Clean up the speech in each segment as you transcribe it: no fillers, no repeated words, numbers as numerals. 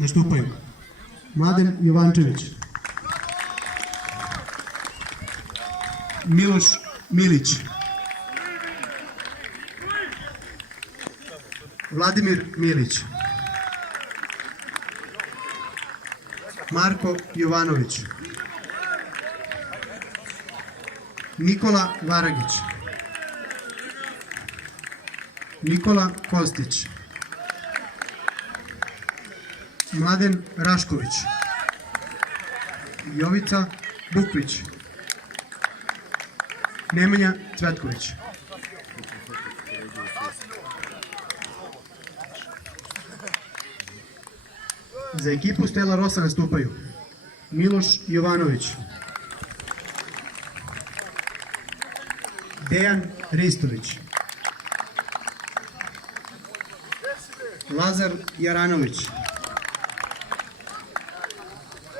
nastupaju Mladen Jovančević, Miloš Milić, Vladimir Milić, Marko Jovanović, Nikola Varagić, Nikola Kostić, Mladen Rašković, Jovica Bukvić, Nemanja Cvetković. Za ekipu Stela Rosa nastupaju Miloš Jovanović, Dejan Ristović, Lazar Jaranović,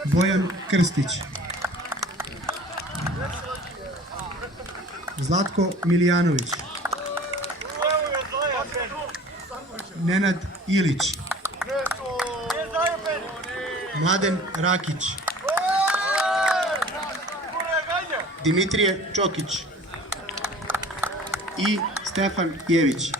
Bojan Krstić, Zlatko Milijanović, Nenad Ilić, Mladen Rakić, Dimitrije Čokić i Stefan Jević.